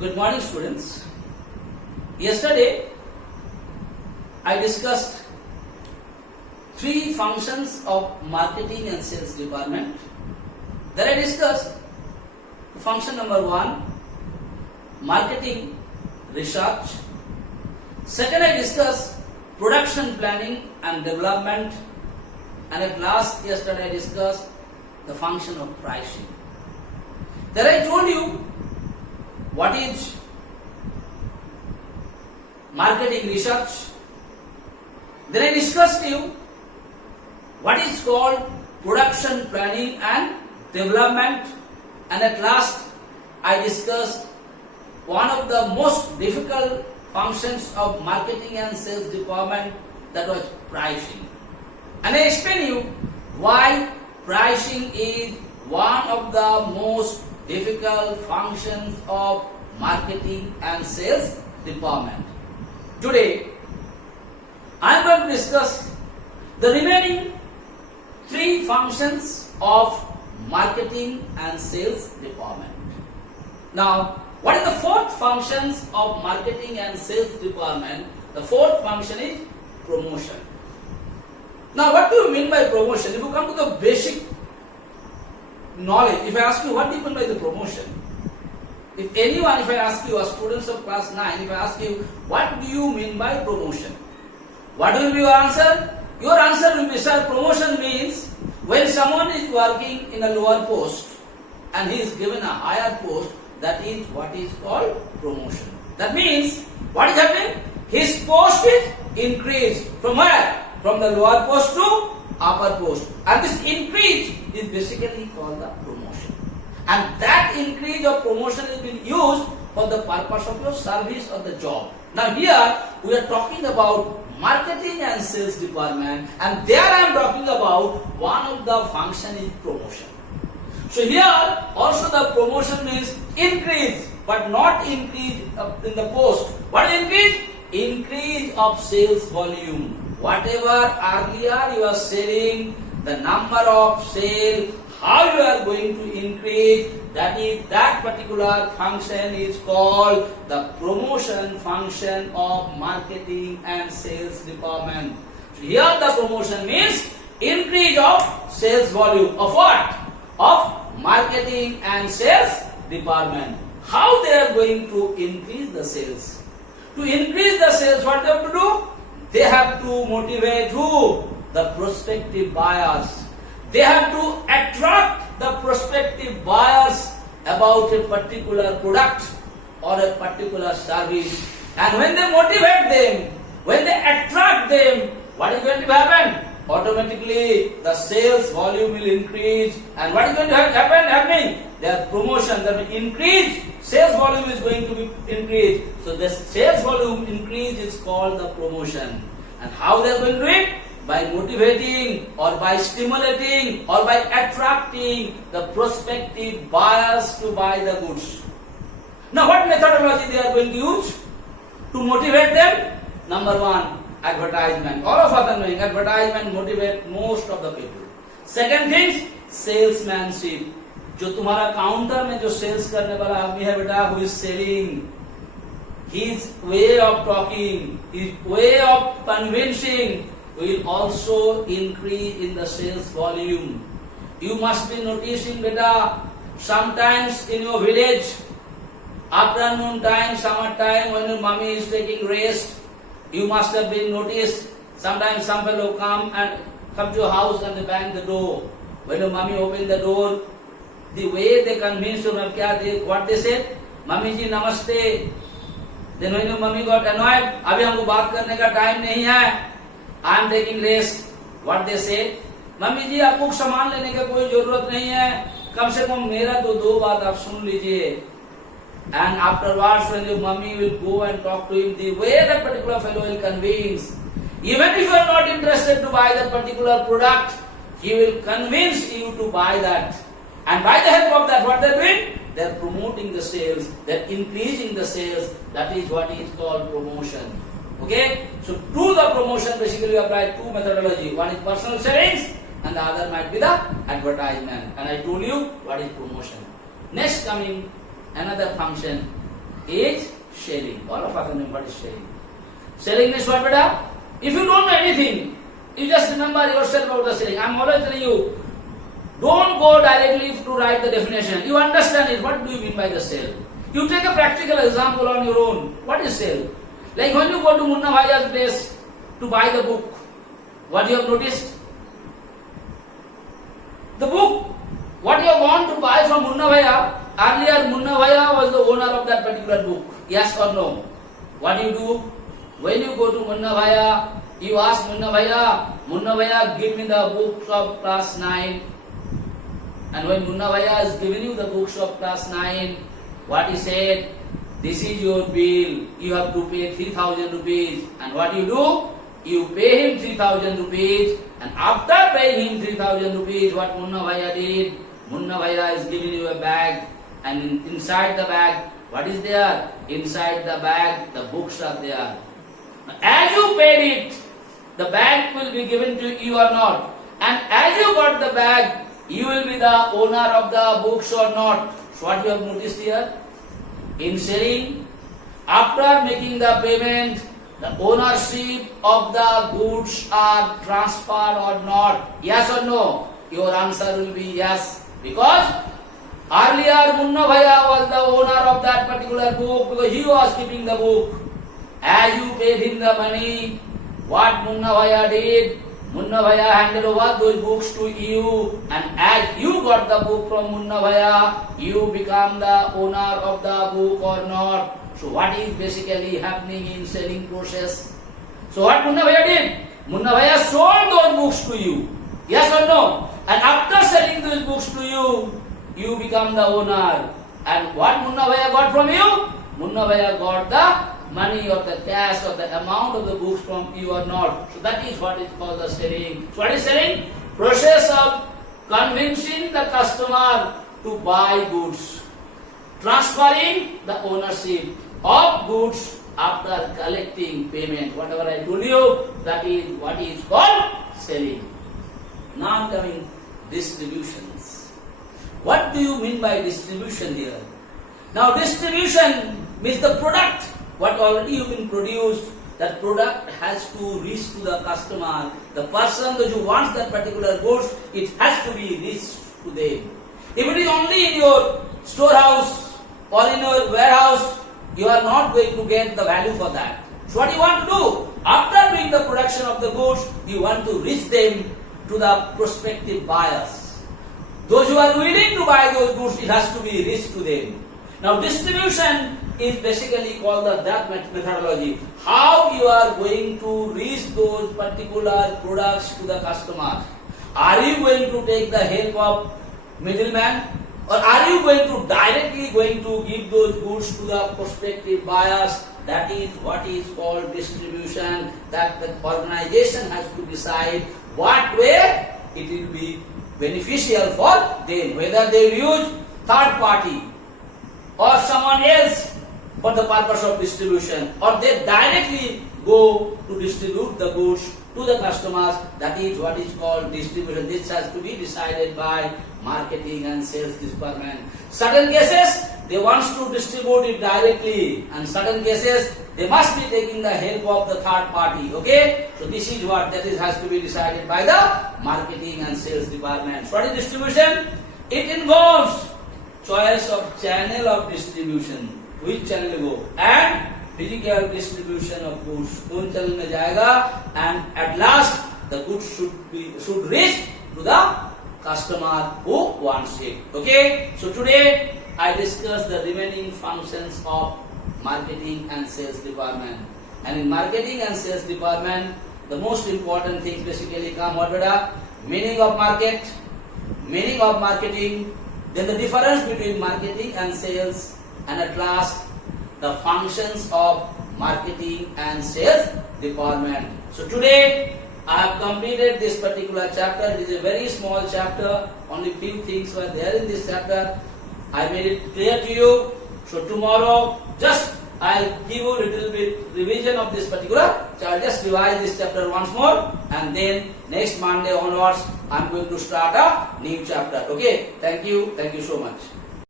Good morning, students. Yesterday, I discussed three functions of marketing and sales department. Then I discussed function number 1, marketing research. Second, I discussed production planning and development. And at last, yesterday, I discussed the function of pricing. Then I told you what is marketing research. Then I discussed you what is called production planning and development. And at last, I discussed one of the most difficult functions of marketing and sales department, that was pricing. And I explained you why pricing is one of the most difficult functions of marketing and sales department. Today, I am going to discuss the remaining three functions of marketing and sales department. Now, what is the fourth functions of marketing and sales department? The fourth function is promotion. Now, what do you mean by promotion? If you come to the basic knowledge, if I ask you what do you mean by the promotion? If I ask you, as students of class 9, if I ask you, what do you mean by promotion? What will be your answer? Your answer will be, sir, promotion means when someone is working in a lower post and he is given a higher post, that is what is called promotion. That means, what is happening? His post is increased. From where? From the lower post to upper post. And this increase is basically called the promotion. And that increase of promotion is being used for the purpose of your service or the job. Now here we are talking about marketing and sales department, and there I am talking about one of the function is promotion. So here also the promotion means increase, but not increase in the post. What is increase? Increase of sales volume. Whatever earlier you are selling, the number of sale, how you are going to increase, that particular function is called the promotion function of marketing and sales department. So here the promotion means increase of sales volume of what? Of marketing and sales department. How they are going to increase the sales? To increase the sales, what they have to do? They have to motivate who? The prospective buyers. They have to attract the prospective buyers about a particular product or a particular service. And when they motivate them, when they attract them, what is going to happen? Automatically the sales volume will increase. And what is going to happening? Their promotion, their increase, sales volume is going to be increased. So the sales volume increase is called the promotion. And how they are going to do it? By motivating or by stimulating or by attracting the prospective buyers to buy the goods. Now what methodology they are going to use to motivate them? Number 1, advertisement. All of us are knowing advertisement motivate most of the people. Second thing, salesmanship. जो तुम्हारा counter में जो sales करने वाला आदमी है बेटा, who is selling, his way of talking, his way of convincing will also increase in the sales volume. You must be noticing beta, sometimes in your village, afternoon time, summer time, when your mommy is taking rest, you must have been noticed, sometimes some fellow come to your house and they bang the door. When your mommy open the door, the way they convince you, what they said, Mami ji namaste. Then when your mommy got annoyed, अभी हमको बात करने का time नहीं है, I am taking rest. What they say? Mummy ji आपको सामान लेने का कोई जरूरत नहीं है, कम से कम मेरा तो 2 बात आप सुन लीजिए. And afterwards, when your mummy will go and talk to him, the way that particular fellow will convince, even if you are not interested to buy that particular product, he will convince you to buy that. And by the help of that, what they are doing? They are promoting the sales, they are increasing the sales. That is what is called promotion. Okay? So to the promotion, basically you apply 2 methodology. One is personal savings and the other might be the advertisement. And I told you what is promotion. Next coming another function is selling. All of us know what is selling. Selling means what, beta? If you don't know anything, you just remember yourself about the selling. I am always telling you, don't go directly to write the definition. You understand it. What do you mean by the sale? You take a practical example on your own. What is sale? Like when you go to Munna Bhaiya's place to buy the book, what you have noticed? The book, what you have gone to buy from Munna Bhaiya, earlier Munna Bhaiya was the owner of that particular book. Yes or no? What do you do? When you go to Munna Bhaiya, you ask Munna Bhaiya, give me the books of class 9. And when Munna Bhaiya has given you the books of class 9, what he said, this is your bill, you have to pay 3,000 rupees. And what you do? You pay him 3,000 rupees, and after paying him 3,000 rupees, what Munna Bhaiya did? Munna Bhaiya is giving you a bag, and inside the bag, what is there? Inside the bag, the books are there. As you paid it, the bag will be given to you or not. And as you got the bag, you will be the owner of the books or not. So what you have noticed here? In selling, after making the payment, the ownership of the goods are transferred or not? Yes or no? Your answer will be yes. Because earlier Munna Bhaiya was the owner of that particular book because he was keeping the book. As you paid him the money, what Munna Bhaiya did? Munna Bhaiya handed over those books to you, and as you got the book from Munna Bhaiya, you become the owner of the book or not. So what is basically happening in selling process? So what Munna Bhaiya did? Munna Bhaiya sold those books to you. Yes or no? And after selling those books to you, you become the owner. And what Munna Bhaiya got from you? Munna Bhaiya got the money or the cash or the amount of the books from you or not. So that is what is called the selling. So what is selling? Process of convincing the customer to buy goods, transferring the ownership of goods after collecting payment. Whatever I told you, that is what is called selling. Now coming distributions. What do you mean by distribution here? Now distribution means the product what already you been produced, that product has to reach to the customer. The person who wants that particular goods, it has to be reached to them. If it is only in your storehouse or in your warehouse, you are not going to get the value for that. So what you want to do? After doing the production of the goods, you want to reach them to the prospective buyers. Those who are willing to buy those goods, it has to be reached to them. Now distribution is basically called that methodology. How you are going to reach those particular products to the customer. Are you going to take the help of middleman, or are you going to directly give those goods to the prospective buyers? That is what is called distribution. That the organization has to decide what way it will be beneficial for them, whether they use third party or someone else for the purpose of distribution, or they directly go to distribute the goods to the customers. That is what is called distribution. This has to be decided by marketing and sales department. Certain cases they want to distribute it directly, and certain cases they must be taking the help of the third party. Okay, so this is what has to be decided by the marketing and sales department. So what is distribution? It involves choice of channel of distribution. Which channel go, and physical distribution of goods. कौन channel में जाएगा, and at last the goods should reach to the customer who wants it. Okay, so today I discussed the remaining functions of marketing and sales department. And in marketing and sales department, the most important things basically come what beta? Meaning of market, meaning of marketing, then the difference between marketing and sales, and at last the functions of marketing and sales department. So today I have completed this particular chapter. It is a very small chapter, only few things were there in this chapter. I made it clear to you. So tomorrow just I'll give you a little bit revision of this particular chapter. Just revise this chapter once more, and then next Monday onwards I'm going to start a new chapter. Okay, thank you so much.